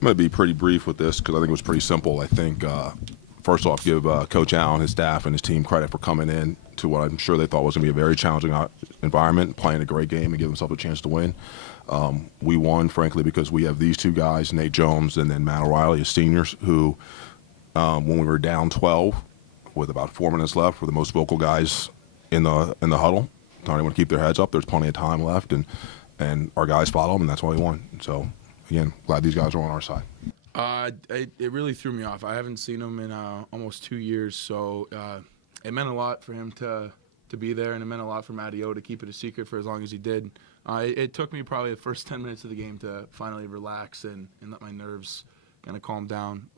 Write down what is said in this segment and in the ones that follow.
I'm going to be pretty brief with this because I think it was pretty simple. I think, first off, give Coach Allen, his staff, and his team credit for coming in to what I'm sure they thought was going to be a very challenging environment, playing a great game, and give themselves a chance to win. We won, frankly, because we have these two guys, Nate Jones and then Matt O'Reilly, as seniors, who, when we were down 12 with about 4 minutes left, were the most vocal guys in the huddle, telling everyone to keep their heads up. There's plenty of time left, and our guys followed them, and that's why we won. So, again, glad these guys are on our side. It really threw me off. I haven't seen him in almost 2 years, so it meant a lot for him to be there, and it meant a lot for Matty O to keep it a secret for as long as he did. It took me probably the first 10 minutes of the game to finally relax and let my nerves kind of calm down.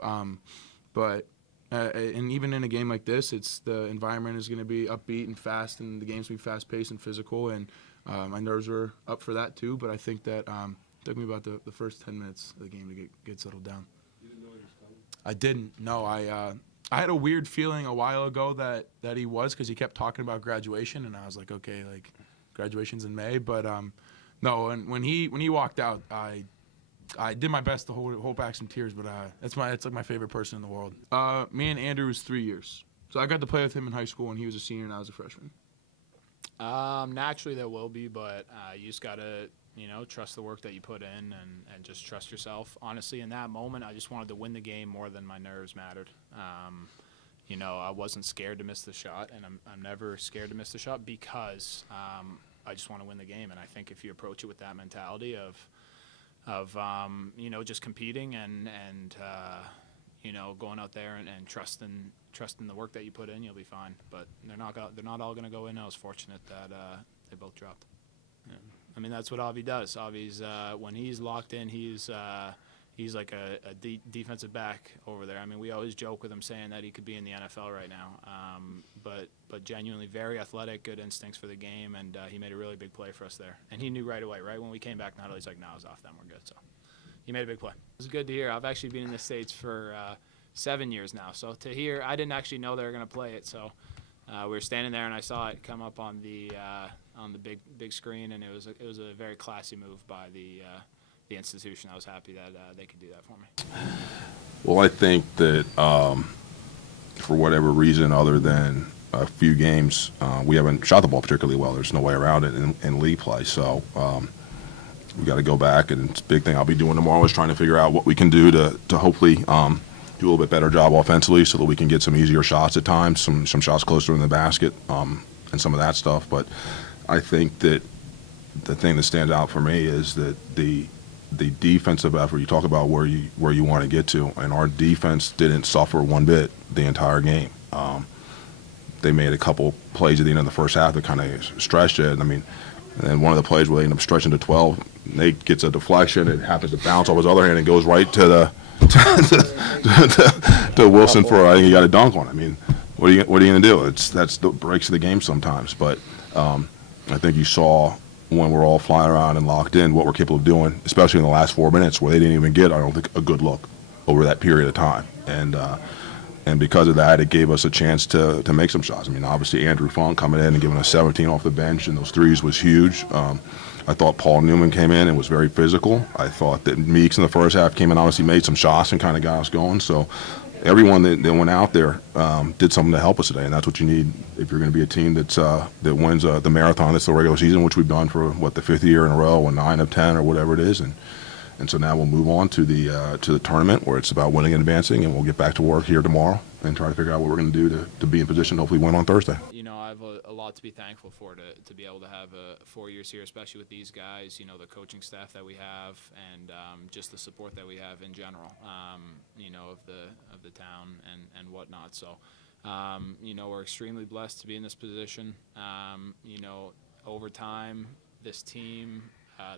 And even in a game like this, the environment is going to be upbeat and fast, and the game's going to be fast-paced and physical, and my nerves were up for that too, but I think that it took me about the first 10 minutes of the game to get settled down. You didn't know he was coming? I didn't. No, I had a weird feeling a while ago that he was, because he kept talking about graduation, and I was like, okay, like graduation's in May, but no. And when he walked out, I did my best to hold back some tears, but it's like my favorite person in the world. Me and Andrew was 3 years, so I got to play with him in high school when he was a senior and I was a freshman. Naturally there will be, but you just gotta trust the work that you put in and just trust yourself. Honestly, in that moment, I just wanted to win the game more than my nerves mattered. I wasn't scared to miss the shot, and I'm never scared to miss the shot because I just want to win the game. And I think if you approach it with that mentality of just competing and going out there and trusting the work that you put in, you'll be fine. But they're not all going to go in. I was fortunate that they both dropped. Yeah. I mean, that's what Avi does. Avi's when he's locked in, he's like a defensive back over there. I mean, we always joke with him saying that he could be in the NFL right now. But genuinely very athletic, good instincts for the game, and he made a really big play for us there. And he knew right away, right when we came back, he's like, "No, it's off. Then we're good." So he made a big play. It was good to hear. I've actually been in the States for 7 years now, so to hear, I didn't actually know they were going to play it. So we were standing there, and I saw it come up on the big screen, and it was a very classy move by the institution. I was happy that they could do that for me. Well, I think that for whatever reason other than a few games, we haven't shot the ball particularly well. There's no way around it in league play. So we got to go back, and it's a big thing I'll be doing tomorrow is trying to figure out what we can do to hopefully do a little bit better job offensively so that we can get some easier shots at times, some shots closer in the basket, and some of that stuff. But I think that the thing that stands out for me is that the defensive effort, you talk about where you want to get to, and our defense didn't suffer one bit the entire game. They made a couple plays at the end of the first half that kind of stretched it. And then one of the plays where they end up stretching to 12, Nate gets a deflection, it happens to bounce off his other hand and goes right to the to Wilson for I think he got a dunk on. What are you going to do? That's the breaks of the game sometimes. But I think you saw when we're all flying around and locked in what we're capable of doing, especially in the last 4 minutes where they didn't even get, I don't think, a good look over that period of time. And because of that, it gave us a chance to make some shots. Obviously Andrew Funk coming in and giving us 17 off the bench and those threes was huge. I thought Paul Newman came in and was very physical. I thought that Meeks in the first half came in, obviously made some shots and kind of got us going. So everyone that went out there did something to help us today, and that's what you need if you're going to be a team that wins the marathon. That's the regular season, which we've done for the 5th year in a row, and 9 of 10 or whatever it is, and so now we'll move on to the tournament where it's about winning and advancing, and we'll get back to work here tomorrow and try to figure out what we're going to do to be in position to hopefully win on Thursday. I have a lot to be thankful for to be able to have 4 years here, especially with these guys, the coaching staff that we have, and just the support that we have in general, of the town and whatnot. So, we're extremely blessed to be in this position. Over time, this team,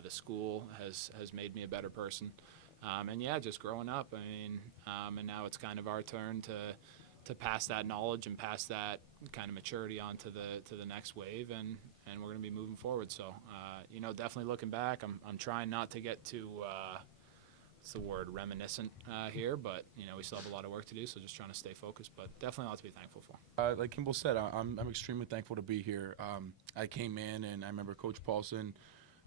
the school has made me a better person. Just growing up, and now it's kind of our turn to pass that knowledge and pass that kind of maturity on to the next wave, and we're going to be moving forward. So, definitely looking back, I'm trying not to get too, what's the word, reminiscent here, but, we still have a lot of work to do, so just trying to stay focused, but definitely a lot to be thankful for. Like Kimball said, I'm extremely thankful to be here. I came in, and I remember Coach Paulson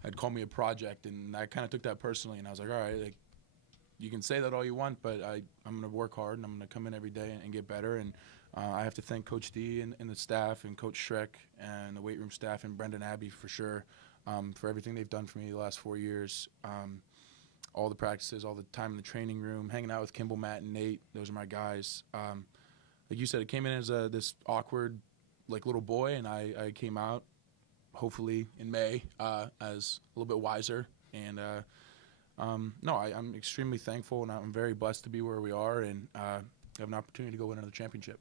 had called me a project, and I kind of took that personally, and I was like, all right, you can say that all you want, but I'm going to work hard and I'm going to come in every day and get better. And I have to thank Coach D and the staff and Coach Schreck and the weight room staff and Brendan Abbey for sure for everything they've done for me the last 4 years. All the practices, all the time in the training room, hanging out with Kimball, Matt, and Nate. Those are my guys. Like you said, it came in as this awkward, like little boy, and I came out hopefully in May as a little bit wiser. And no, I'm extremely thankful, and I'm very blessed to be where we are and have an opportunity to go win another championship.